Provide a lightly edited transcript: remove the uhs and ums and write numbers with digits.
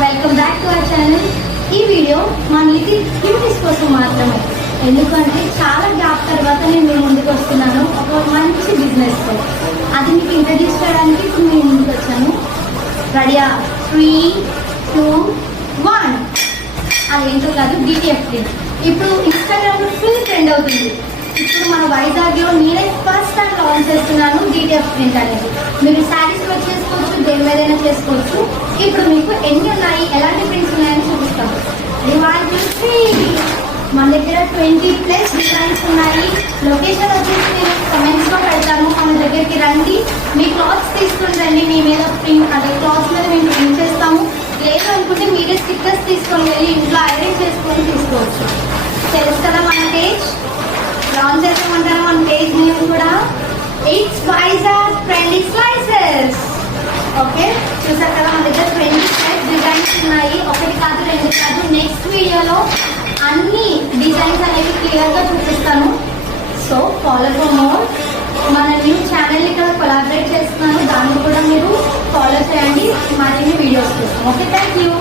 Welcome back to our channel. ఈ video మన little cuties కోసం మాత్రమే. ఎందుకంటే చాలా గ్యాప్ తర్వాత నేను మీ ముందుకు వస్తున్నాను ఒక మంచి బిజినెస్ తో. అది మీకు ఇంట్రడ్యూస్ చేయడానికి ఇప్పుడు మీ ముందుకు వచ్చాను. రెడీయా? 3, 2, 1. అదేంటో కాదు, DTF ప్రింట్. ఇప్పుడు ఇన్స్టాగ్రామ్ లో ఫుల్ ట్రెండ్ అవుతుంది. ఇప్పుడు మన వైజాగ్ లో నేనే ఫస్ట్ టైం లాంచ్ చేస్తున్నాను DTF ప్రింట్ అనేది. మీరు శారీస్ లో చేసుకోవచ్చు, దేని మీదైనా చేసుకోవచ్చు. ఇప్పుడు మీకు ఎన్ని ఉన్నాయి, ఎలాంటి ప్రింట్స్ ఉన్నాయని చూపిస్తాము. మన దగ్గర 20+ డిజైన్స్ ఉన్నాయి. లొకేషన్ వచ్చేసి నేను కమెంట్స్ లో పెడతాను. మన దగ్గరికి రండి, మీ క్లాత్స్ తీసుకుని రండి. మీ మీద ప్రింట్ అదే క్లాత్స్ మీద మేము ప్రింట్ చేస్తాము. లేదు అనుకుంటే మీరే స్టిక్కర్స్ తీసుకొని వెళ్ళి ఇంట్లో ఐరన్ చేసుకొని తీసుకోవచ్చు. తెలుసు కదా మన పేజ్ లాంచ్ చేస్తామంటారా? మన పేజ్ నేమ్ కూడా it's Vizag trendy slices. Okay, చూసారు కదా మన దగ్గర 20+ డిజైన్స్ ఉన్నాయి. ఒకటి కాదు, రెండు కాదు. నెక్స్ట్ వీడియోలో అన్ని డిజైన్స్ అనేవి క్లియర్ గా చూపిస్తాను. So follow for more. మన న్యూ ఛానల్ ఇక్కడ కొలాబరేట్ చేస్తున్నాను, దాన్ని కూడా మీరు ఫాలో చేయండి. మరిన్ని వీడియోస్ కోసం. Okay, thank you.